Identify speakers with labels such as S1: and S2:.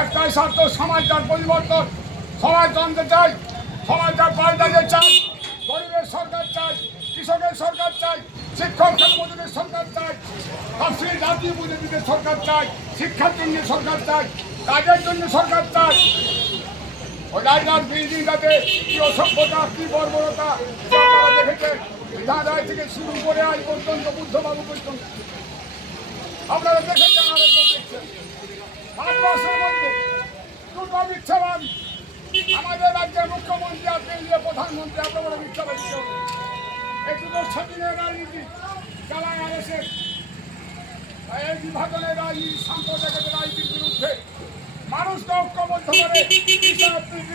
S1: একটাই স্বার্থ সমাজটার পরিবর্তন। সবাই জানতে চাই, সমাজটা পাল্টাতে চাই, গরিবের সরকার চাই, কৃষকের সরকার চাই, শিক্ষক মজুরের সরকার চাই। তফসিলি জাতীয় বুঝে সরকার চাই শিক্ষার জন্য সরকার চাই, কাজের জন্য সরকার চাই। রাজনাথ বিল্ডিংটাতে কি অসভ্যতা, কি বর্বরতা আপনারা দেখেছেন বিধান থেকে শুরু করে আজ পর্যন্ত বুদ্ধবাবু পর্যন্ত। আপনারা দেখেছেন। আরও দেখছেন আমাদের রাজ্যের মুখ্যমন্ত্রী আর কেন্দ্রীয় প্রধানমন্ত্রী বড় মিথ্যাবাদী। এই দুটো স্বাধীনের রাজনীতি চালায় আরেসে এই বিভাজনের রাজনীতি সাম্প্রদায়িক রাজনীতির বিরুদ্ধে মানুষকে ঐক্যবদ্ধ করে